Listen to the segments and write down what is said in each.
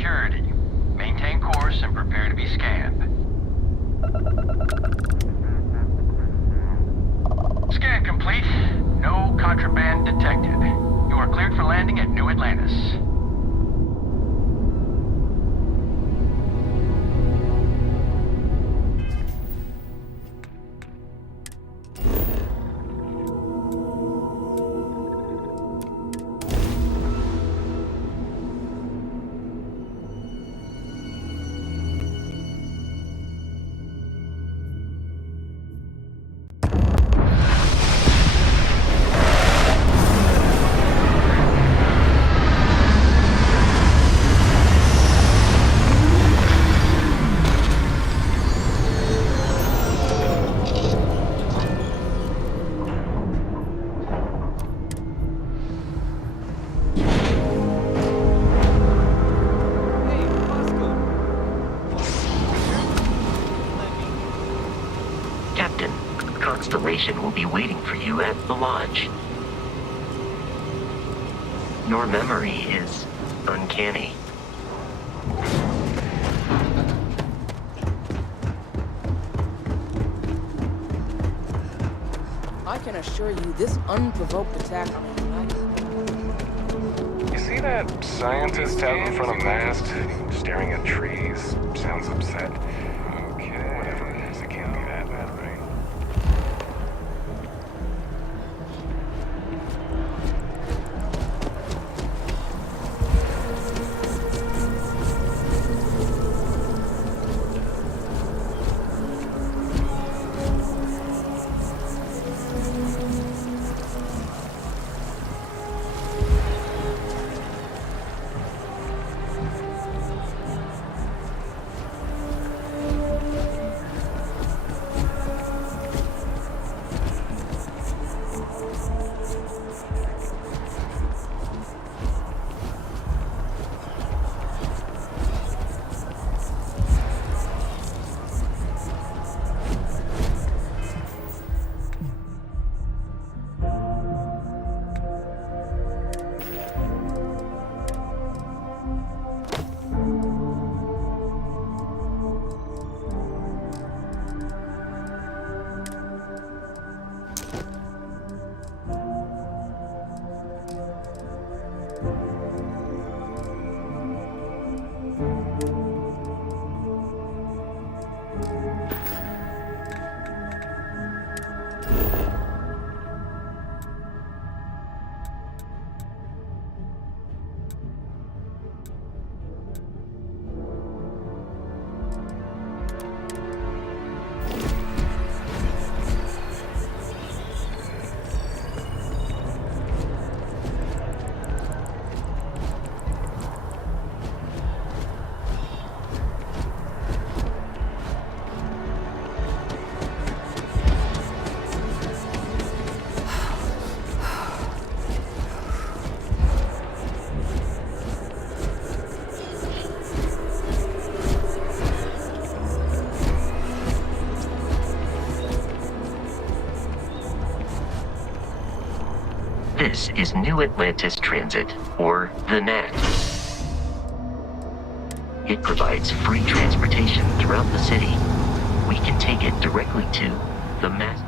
security. Maintain course and prepare to be scanned. Scan complete. No contraband detected. You are cleared for landing at New Atlantis. Constellation will be waiting for you at the lodge. Your memory is uncanny. I can assure you this unprovoked attack on a You see that scientist out in front of mast, staring at trees? Sounds upset. Okay. Whatever it is, it can't be that bad, right? This is New Atlantis Transit, or the NAT. It provides free transportation throughout the city. We can take it directly to the mass.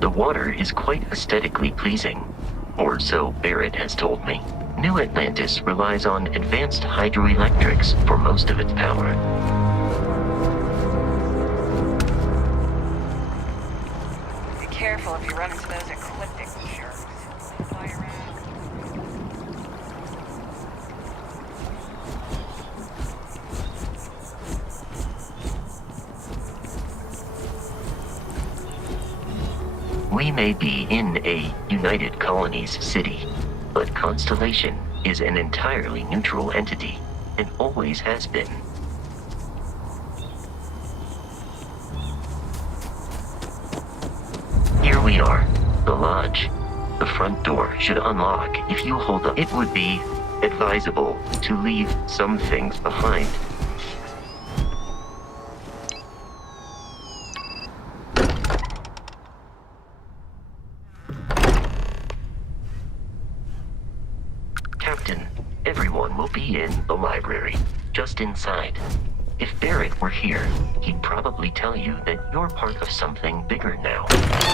The water is quite aesthetically pleasing, or so Barrett has told me. New Atlantis relies on advanced hydroelectrics for most of its power. Be careful if you run into those ecliptic sharks. Fly around. We may be in a United Colonies city, but Constellation is an entirely neutral entity, and always has been. The lodge. The front door should unlock if you hold up. It would be advisable to leave some things behind. Captain, everyone will be in the library, just inside. If Barrett were here, he'd probably tell you that you're part of something bigger now,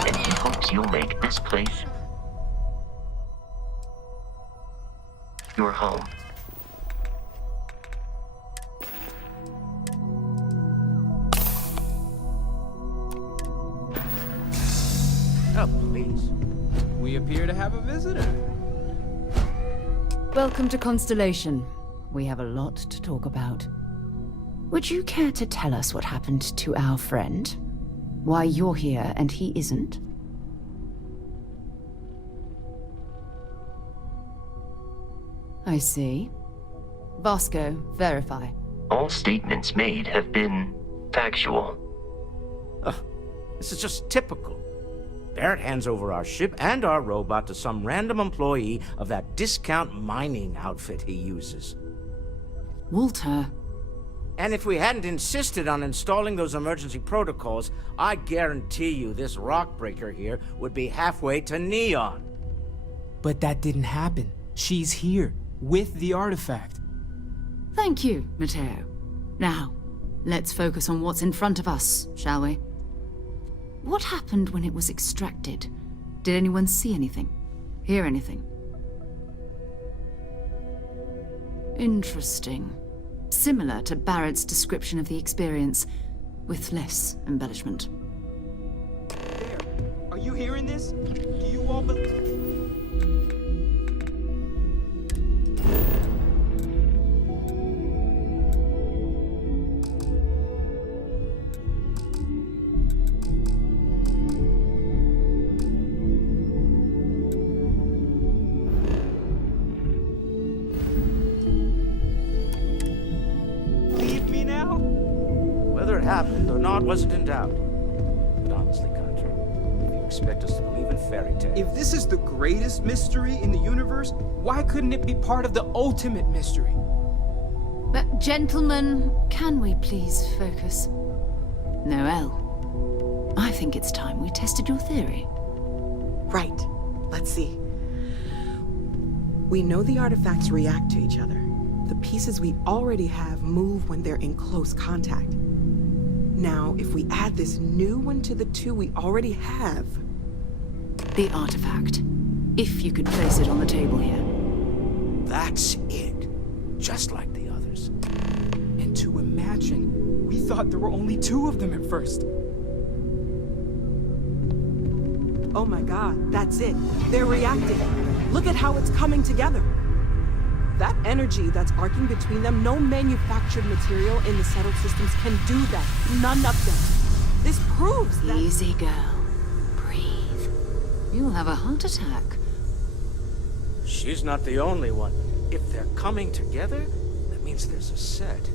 and he hopes you'll make this place your home. Oh, please. We appear to have a visitor. Welcome to Constellation. We have a lot to talk about. Would you care to tell us what happened to our friend? Why you're here and he isn't? I see. Vasco, verify. All statements made have been factual. This is just typical. Barrett hands over our ship and our robot to some random employee of that discount mining outfit he uses. Walter. And if we hadn't insisted on installing those emergency protocols, I guarantee you this rock breaker here would be halfway to Neon. But that didn't happen. She's here, with the artifact. Thank you, Matteo. Now, let's focus on what's in front of us, shall we? What happened when it was extracted? Did anyone see anything? Hear anything? Interesting. Similar to Barrett's description of the experience, with less embellishment. There. Are you hearing this? Do you all believe? Leave me now? Whether it happened or not wasn't in doubt. But honestly, Contra, if you expect us to believe in fairy tales... If this is the greatest mystery in the universe, why couldn't it be part of the ultimate mystery? But gentlemen, can we please focus? Noel, I think it's time we tested your theory. Right. Let's see. We know the artifacts react to each other. The pieces we already have move when they're in close contact. Now, if we add this new one to the two we already have... The artifact. If you could place it on the table here. That's it. Just like the others. And to imagine, we thought there were only 2 of them at first. Oh my god, that's it. They're reacting. Look at how it's coming together. That energy that's arcing between them, no manufactured material in the settled systems can do that. None of them. This proves that... Easy, girl. Breathe. You'll have a heart attack. She's not the only one. If they're coming together, that means there's a set.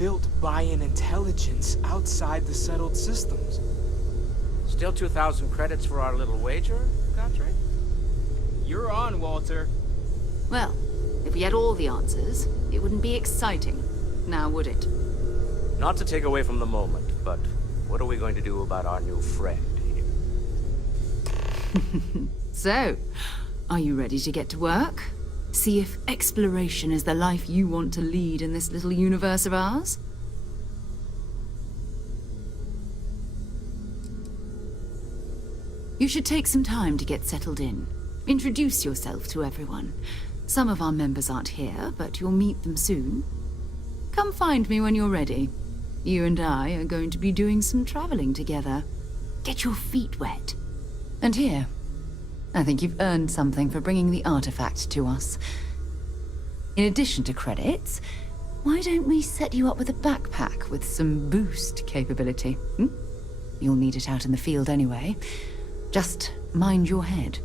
Built by an intelligence outside the settled systems. Still 2,000 credits for our little wager, Contra? You're on, Walter. Well, if we had all the answers, it wouldn't be exciting. Now, would it? Not to take away from the moment, but what are we going to do about our new friend here? So, are you ready to get to work? See if exploration is the life you want to lead in this little universe of ours? You should take some time to get settled in. Introduce yourself to everyone. Some of our members aren't here, but you'll meet them soon. Come find me when you're ready. You and I are going to be doing some traveling together. Get your feet wet. And here, I think you've earned something for bringing the artifact to us. In addition to credits, why don't we set you up with a backpack with some boost capability? You'll need it out in the field anyway. Just mind your head.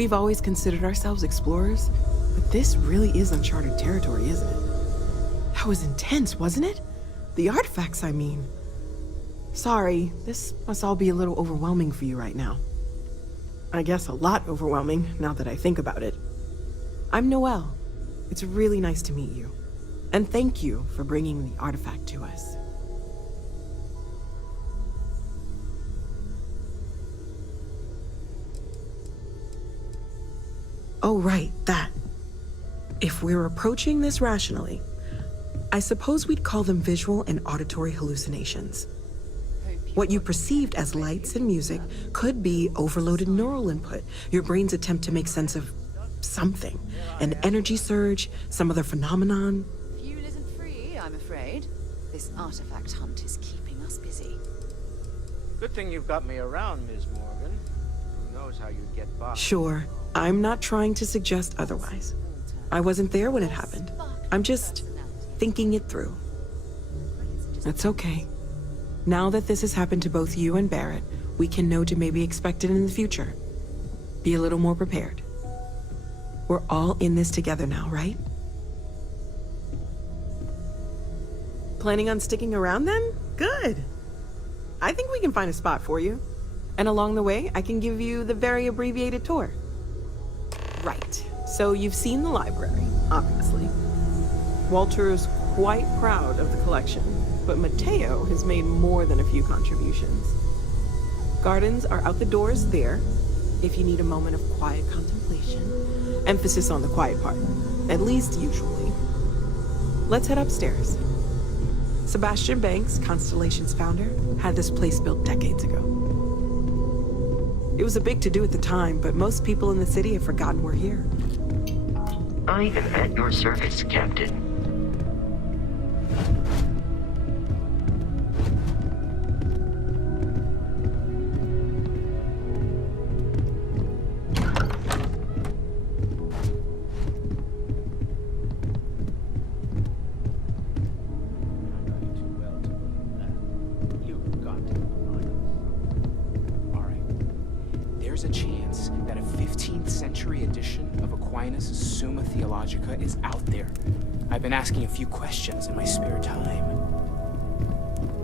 We've always considered ourselves explorers, but this really is uncharted territory, isn't it? That was intense, wasn't it? The artifacts, I mean. Sorry, this must all be a little overwhelming for you right now. I guess a lot overwhelming, now that I think about it. I'm Noelle. It's really nice to meet you. And thank you for bringing the artifact to us. Oh, right, that. If we're approaching this rationally, I suppose we'd call them visual and auditory hallucinations. What you perceived as lights and music could be overloaded neural input, your brain's attempt to make sense of something. An energy surge, some other phenomenon. Fuel isn't free, I'm afraid. This artifact hunt is keeping us busy. Good thing you've got me around, Ms. Morgan. Who knows how you'd get by. Sure, I'm not trying to suggest otherwise. I wasn't there when it happened. I'm just thinking it through. It's okay. Now that this has happened to both you and Barrett, we can know to maybe expect it in the future. Be a little more prepared. We're all in this together now, right? Planning on sticking around then? Good. I think we can find a spot for you. And along the way, I can give you the very abbreviated tour. Right. So you've seen the library, obviously. Walter is quite proud of the collection, but Mateo has made more than a few contributions. Gardens are out the doors there, if you need a moment of quiet contemplation. Emphasis on the quiet part, at least usually. Let's head upstairs. Sebastian Banks, Constellation's founder, had this place built decades ago. It was a big to-do at the time, but most people in the city have forgotten we're here. I am at your service, Captain. There's a chance that a 15th century edition of Aquinas' Summa Theologica is out there. I've been asking a few questions in my spare time.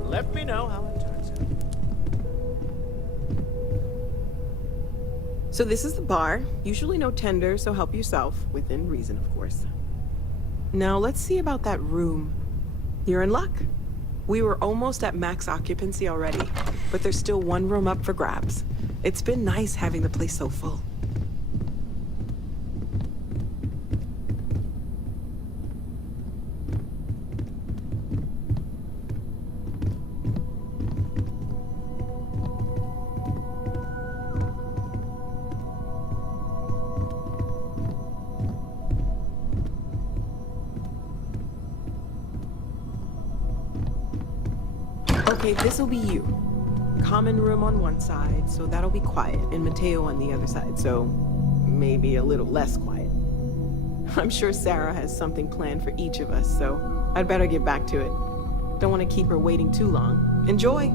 Let me know how it turns out. So this is the bar. Usually no tender, so help yourself. Within reason, of course. Now let's see about that room. You're in luck. We were almost at max occupancy already, but there's still one room up for grabs. It's been nice having the place so full. Okay, this'll be you. Common room on one side, so that'll be quiet, and Mateo on the other side, so maybe a little less quiet. I'm sure Sarah has something planned for each of us, so I'd better get back to it. Don't want to keep her waiting too long. Enjoy!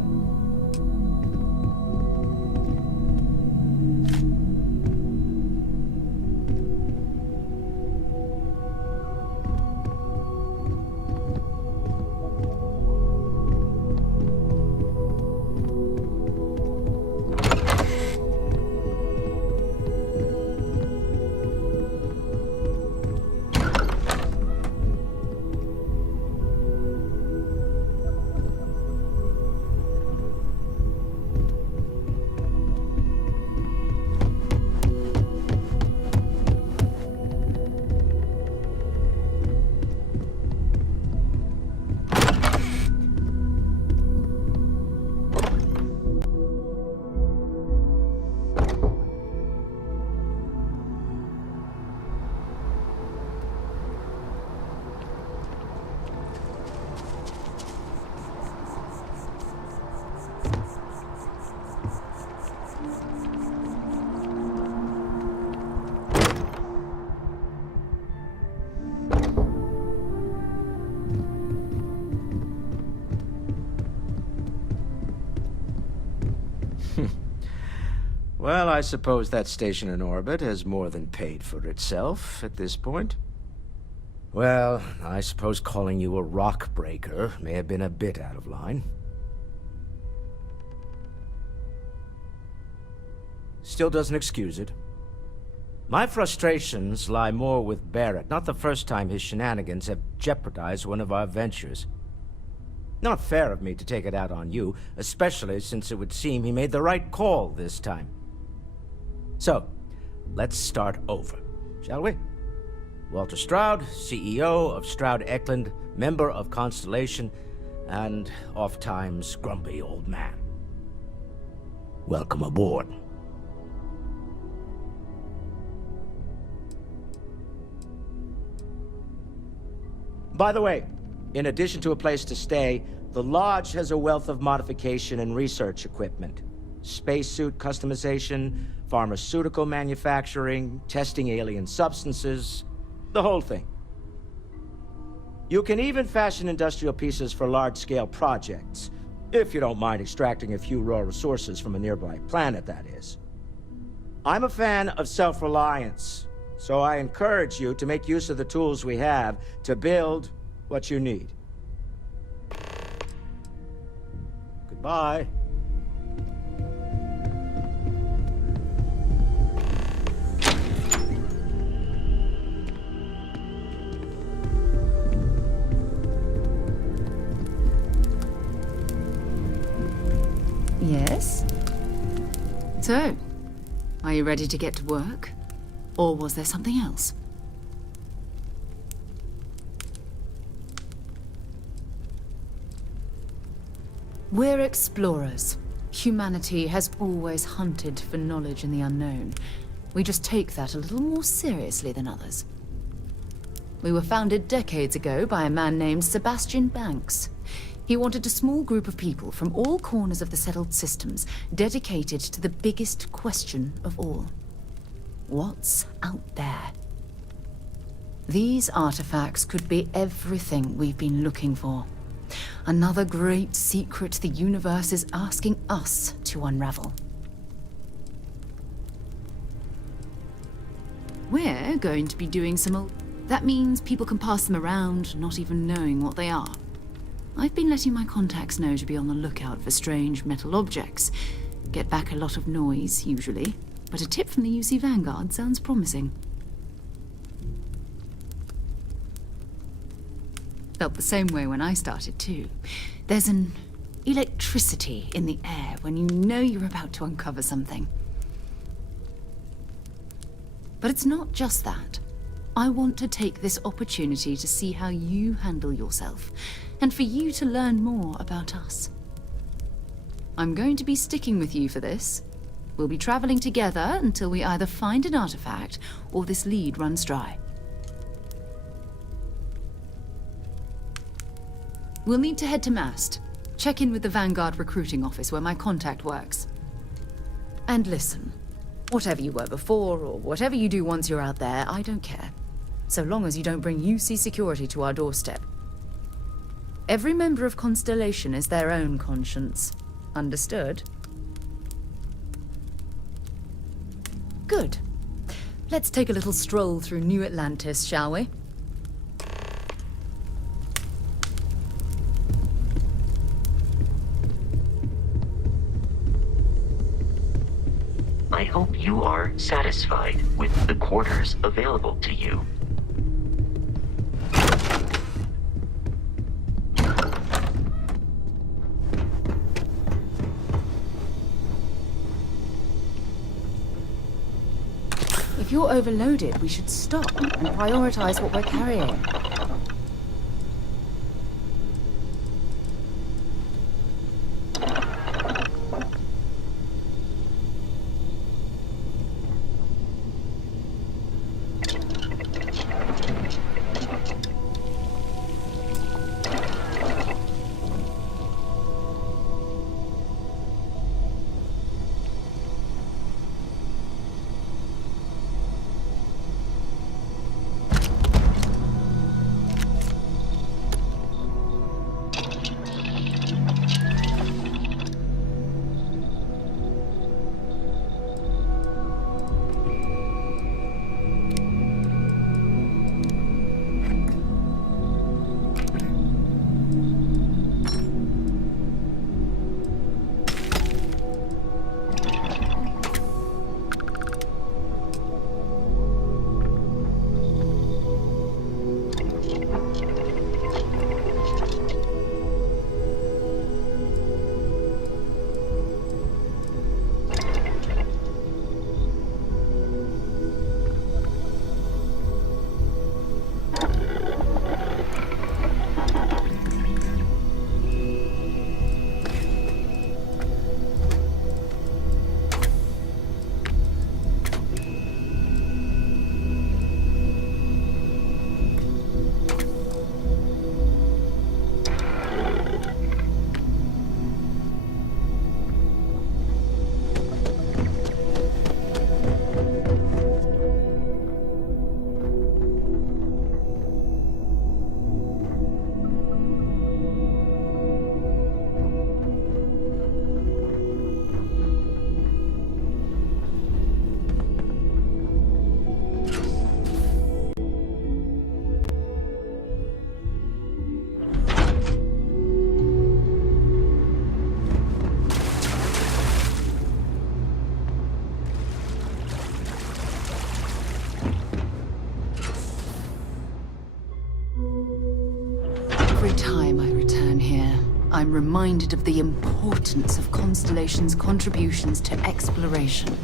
Well, I suppose that station in orbit has more than paid for itself at this point. Well, I suppose calling you a rock breaker may have been a bit out of line. Still doesn't excuse it. My frustrations lie more with Barrett, not the first time his shenanigans have jeopardized one of our ventures. Not fair of me to take it out on you, especially since it would seem he made the right call this time. So, let's start over, shall we? Walter Stroud, CEO of Stroud Eklund, member of Constellation, and oft-times grumpy old man. Welcome aboard. By the way, in addition to a place to stay, the Lodge has a wealth of modification and research equipment. Spacesuit customization, pharmaceutical manufacturing, testing alien substances, the whole thing. You can even fashion industrial pieces for large-scale projects, if you don't mind extracting a few raw resources from a nearby planet, that is. I'm a fan of self-reliance, so I encourage you to make use of the tools we have to build what you need. Goodbye. Yes? So, are you ready to get to work? Or was there something else? We're explorers. Humanity has always hunted for knowledge in the unknown. We just take that a little more seriously than others. We were founded decades ago by a man named Sebastian Banks. He wanted a small group of people from all corners of the settled systems dedicated to the biggest question of all. What's out there? These artifacts could be everything we've been looking for. Another great secret the universe is asking us to unravel. We're going to be doing that means people can pass them around, not even knowing what they are. I've been letting my contacts know to be on the lookout for strange metal objects. Get back a lot of noise, usually, but a tip from the UC Vanguard sounds promising. Felt the same way when I started, too. There's an electricity in the air when you know you're about to uncover something. But it's not just that. I want to take this opportunity to see how you handle yourself, and for you to learn more about us. I'm going to be sticking with you for this. We'll be traveling together until we either find an artifact or this lead runs dry. We'll need to head to Mast. Check in with the Vanguard recruiting office where my contact works. And listen, whatever you were before or whatever you do once you're out there, I don't care. So long as you don't bring UC security to our doorstep. Every member of Constellation is their own conscience. Understood? Good. Let's take a little stroll through New Atlantis, shall we? I hope you are satisfied with the quarters available to you. If you're overloaded, we should stop and prioritize what we're carrying. Every time I return here, I'm reminded of the importance of Constellation's contributions to exploration.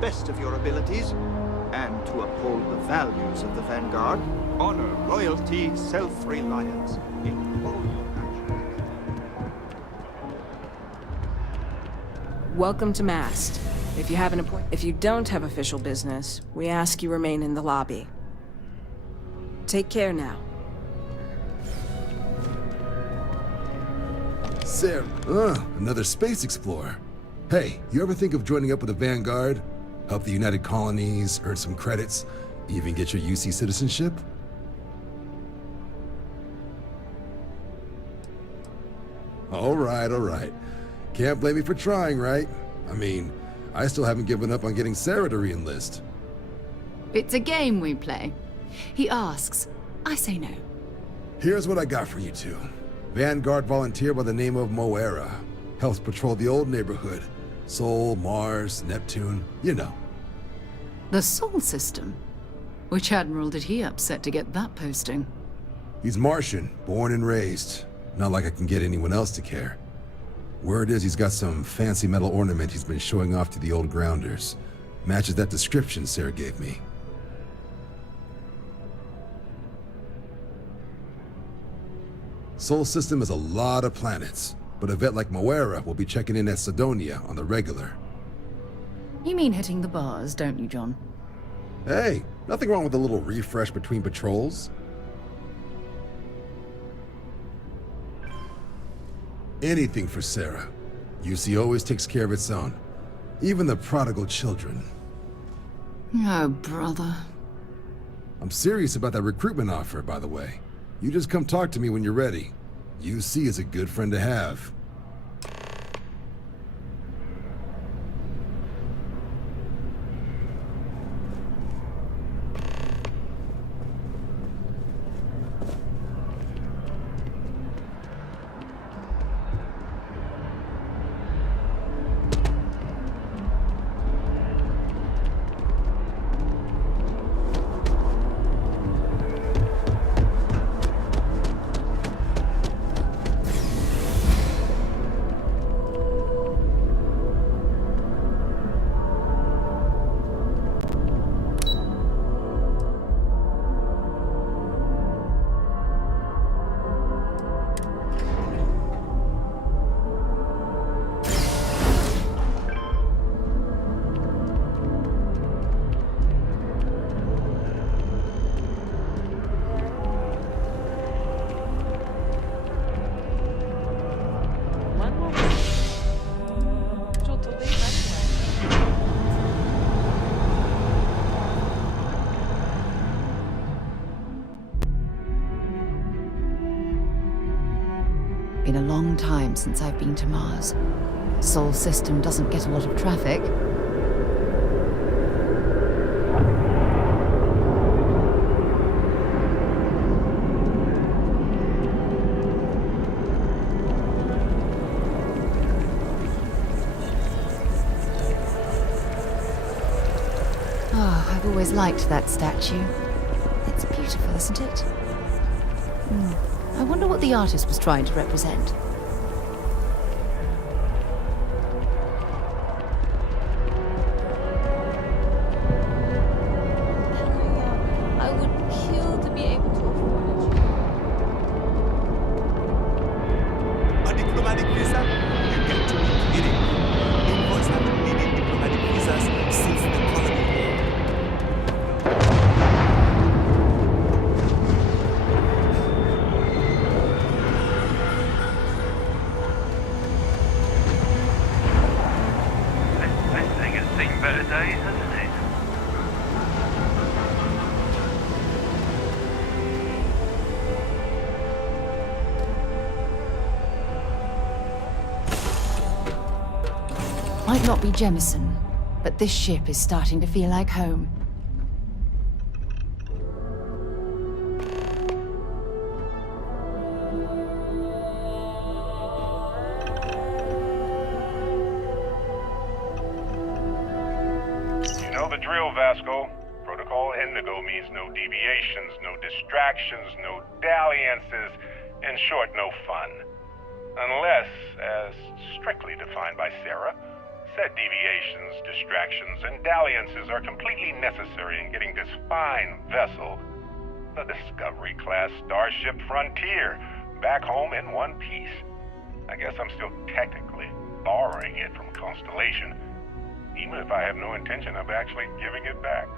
Best of your abilities, and to uphold the values of the Vanguard, honor, loyalty, self-reliance in all your actions. Welcome to Mast. If you don't have official business, we ask you remain in the lobby. Take care now. Sarah, another space explorer. Hey, you ever think of joining up with the Vanguard? Help the United Colonies, earn some credits, even get your UC citizenship? All right. Can't blame me for trying, right? I mean, I still haven't given up on getting Sarah to re-enlist. It's a game we play. He asks, I say no. Here's what I got for you two. Vanguard volunteer by the name of Moera. Helps patrol the old neighborhood. Sol, Mars, Neptune, you know. The Sol system? Which admiral did he upset to get that posting? He's Martian, born and raised. Not like I can get anyone else to care. Word is he's got some fancy metal ornament he's been showing off to the old grounders. Matches that description Sarah gave me. Sol system has a lot of planets. But a vet like Moera will be checking in at Sidonia on the regular. You mean hitting the bars, don't you, John? Hey, nothing wrong with a little refresh between patrols. Anything for Sarah. UC always takes care of its own. Even the prodigal children. Oh, brother. I'm serious about that recruitment offer, by the way. You just come talk to me when you're ready. UC is a good friend to have. been a long time since I've been to Mars. Sol system doesn't get a lot of traffic. Oh, I've always liked that statue. It's beautiful, isn't it? I wonder what the artist was trying to represent. I would kill to be able to afford it. A diplomatic visa? You got to be kidding. Imports haven't needed diplomatic visas since the colony war. I think it's seen better days, hasn't it? Might not be Jemison, but this ship is starting to feel like home. You know the drill, Vasco. Protocol Indigo means no deviations, no distractions, no dalliances, in short, no fun. Unless, as strictly defined by Sarah, said deviations, distractions, and dalliances are completely necessary in getting this fine vessel, the Discovery-class Starship Frontier, back home in one piece. I guess I'm still technically borrowing it from Constellation, even if I have no intention of actually giving it back.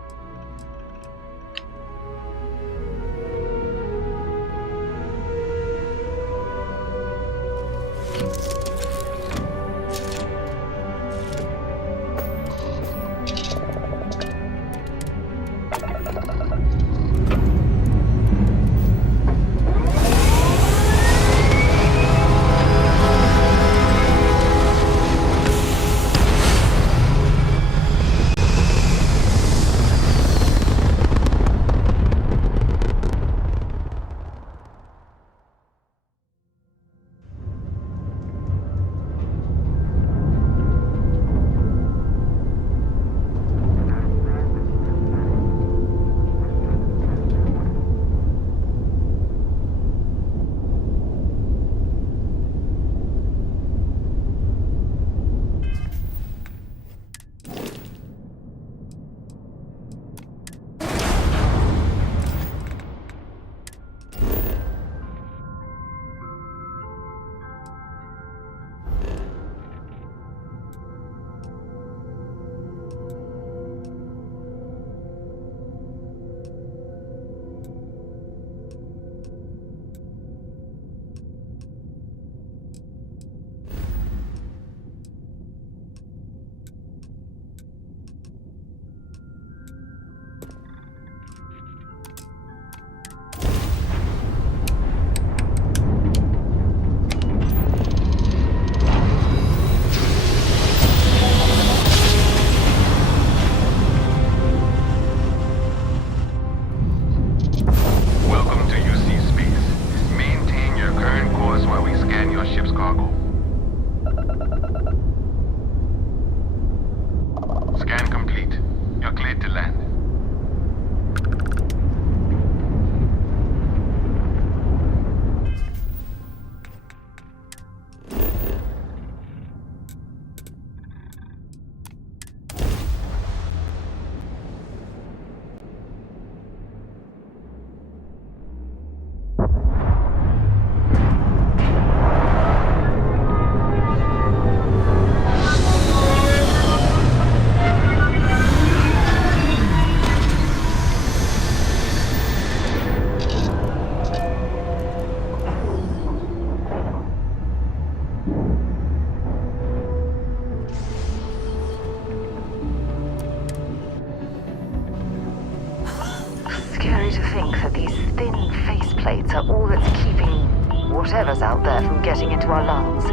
Scary to think that these thin faceplates are all that's keeping whatever's out there from getting into our lungs.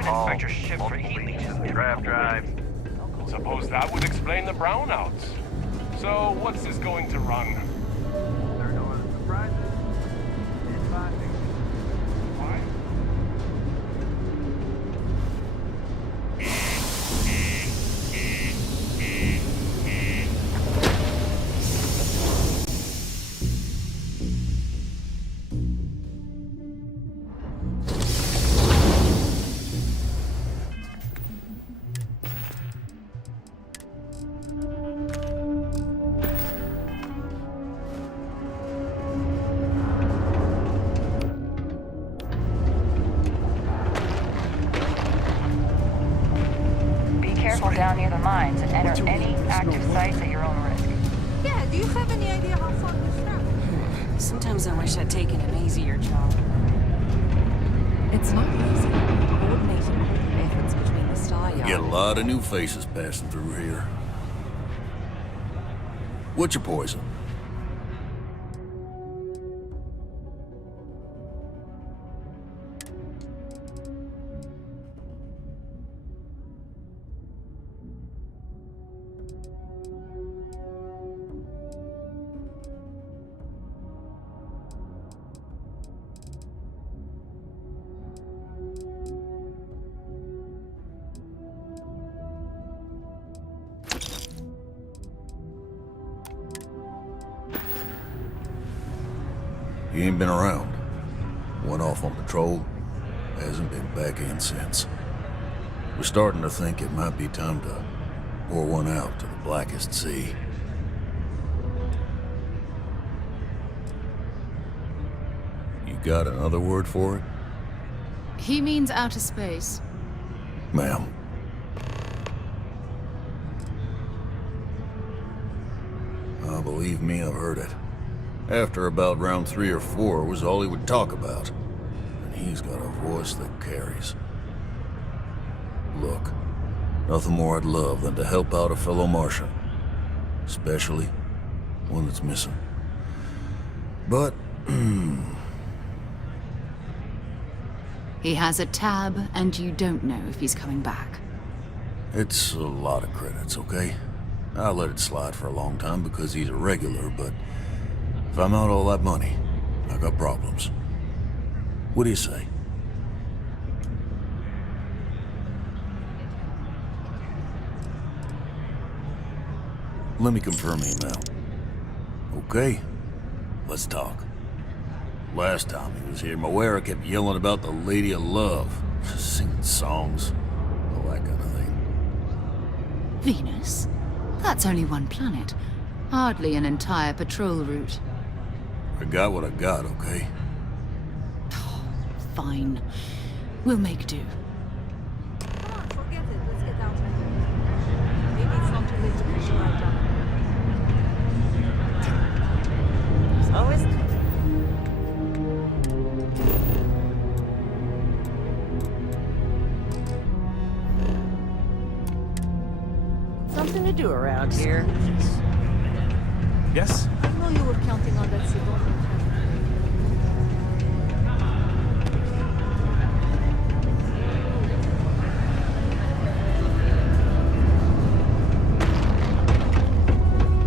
Inspect your ship for heat leeches. Draft drive. Suppose that would explain the brownouts. So, what's this going to run? There are no other surprises. Why? Careful down near the mines and enter any active sites at your own risk. Yeah, do you have any idea how far this travels? Sometimes I wish I'd taken an easier job. It's not easy. Coordinating efforts between the Star Yard. Get a lot of new faces passing through here. What's your poison? He ain't been around. Went off on patrol. Hasn't been back in since. We're starting to think it might be time to pour one out to the blackest sea. You got another word for it? He means outer space. Ma'am. Believe me, I've heard it. After about round 3 or 4 was all he would talk about. And he's got a voice that carries. Look, nothing more I'd love than to help out a fellow Martian. Especially one that's missing. But, He has a tab, and you don't know if he's coming back. it's a lot of credits, okay? I let it slide for a long time because he's a regular, but if I'm out all that money, I got problems. What do you say? Let me confirm email. Okay, let's talk. Last time he was here, Moera kept yelling about the Lady of Love, singing songs, all that kind of thing. Venus? That's only one planet. Hardly an entire patrol route. I got what I got, okay? Fine. We'll make do. Come on, forget it. Let's get out of here. Maybe it's not too late to push right down. There's always... Something to do around here? Yes? I know you were counting on that Sidonian traffic.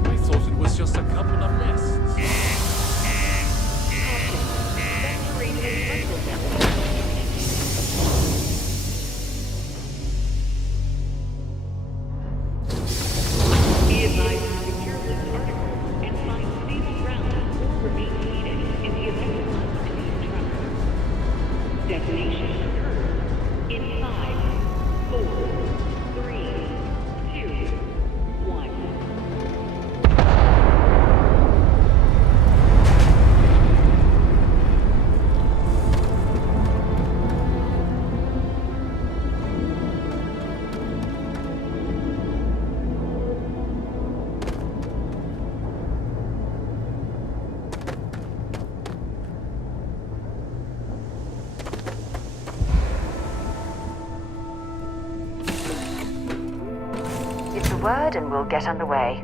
I thought it was just a couple of nests. Word and we'll get underway.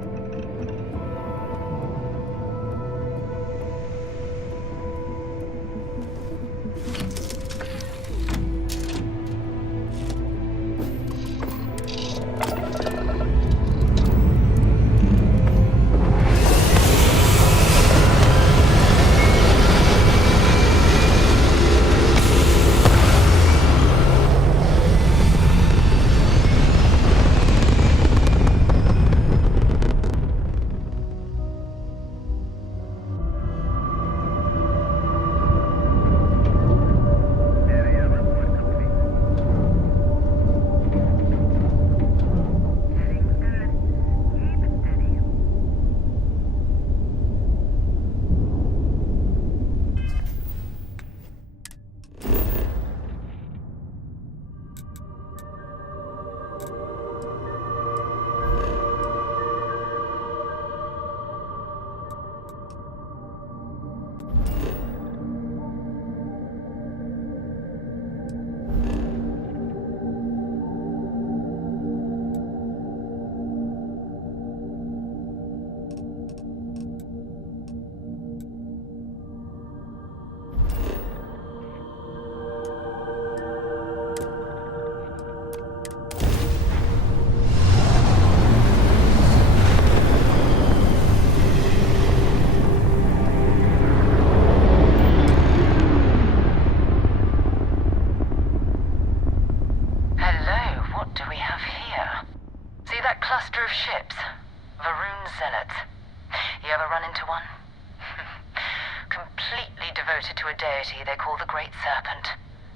To a deity they call the Great Serpent,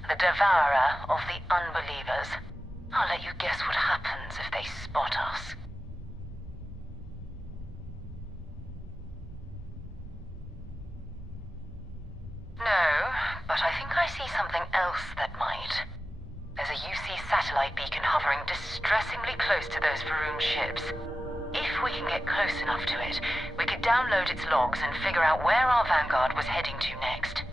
the devourer of the unbelievers. I'll let you guess what happens if they spot us. No, but I think I see something else that might. There's a UC satellite beacon hovering distressingly close to those Varun ships. If we can get close enough to it, we could download its logs and figure out where our vanguard was heading to next.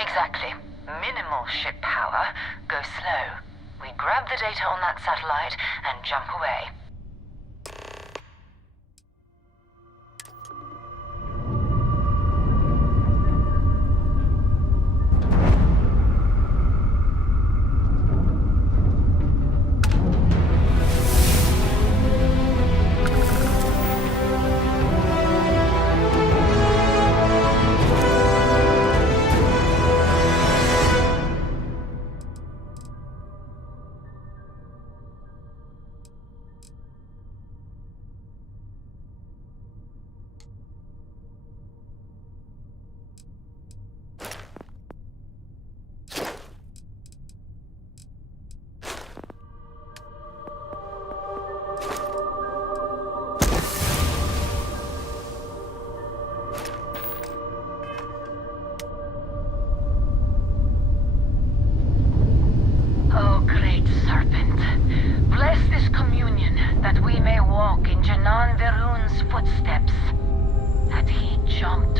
Exactly. Minimal ship power. Go slow. We grab the data on that satellite and jump away.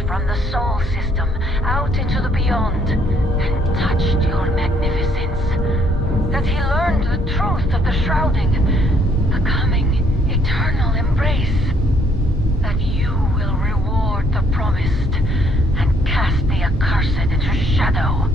From the Sol system, out into the beyond, and touched your magnificence, that he learned the truth of the shrouding, the coming eternal embrace, that you will reward the promised and cast the accursed into shadow.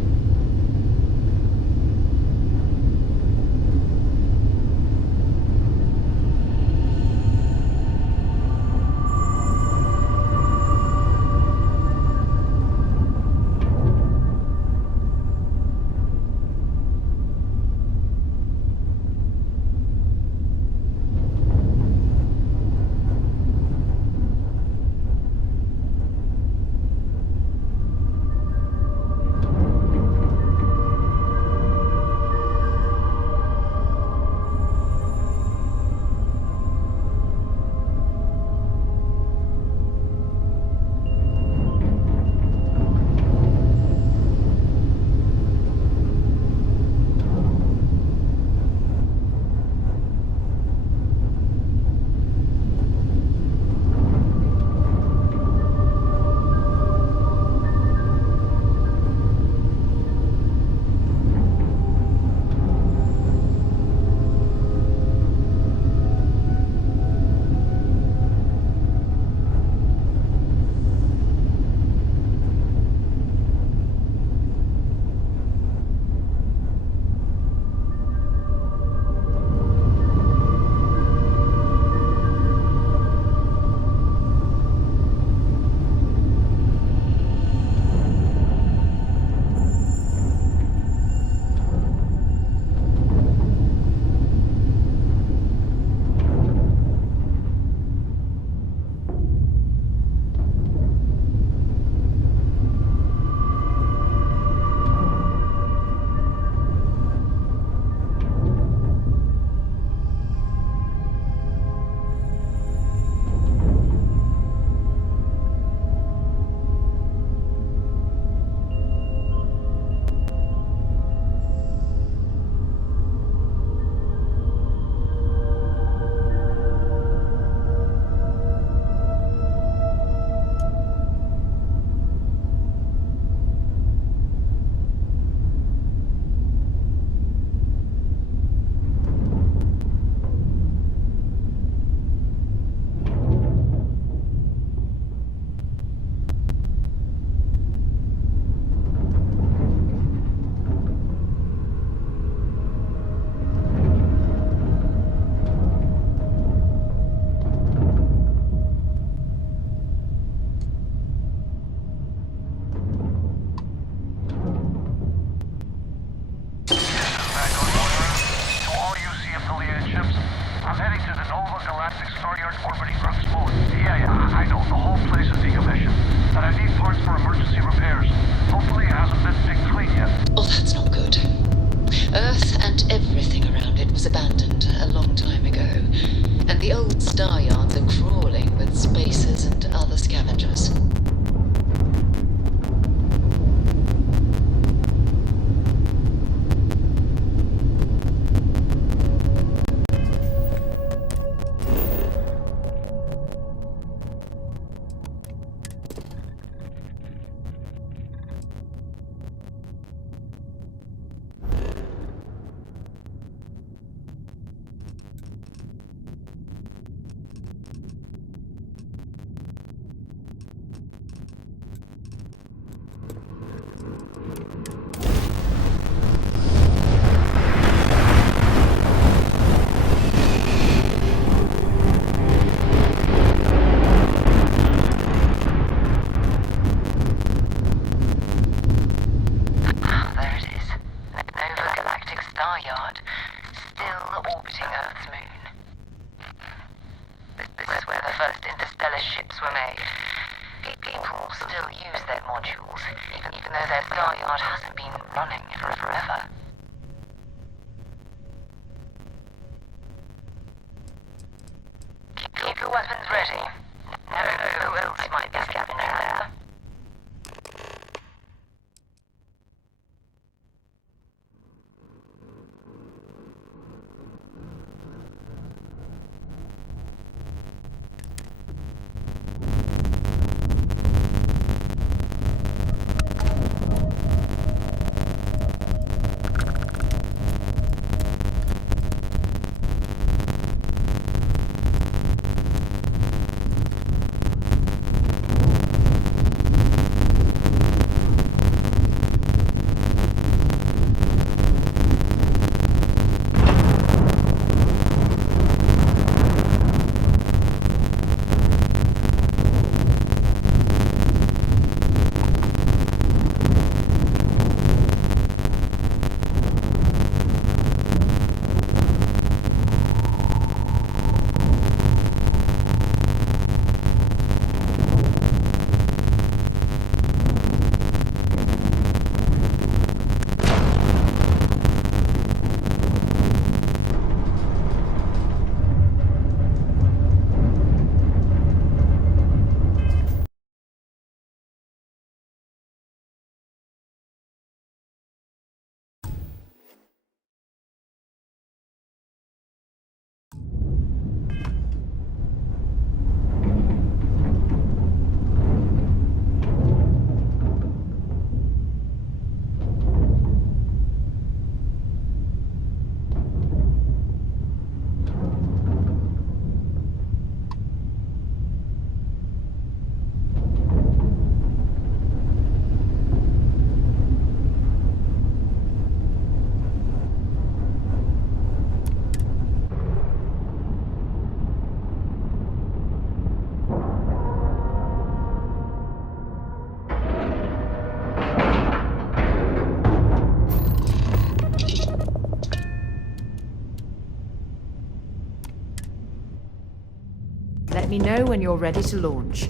Let me know when you're ready to launch.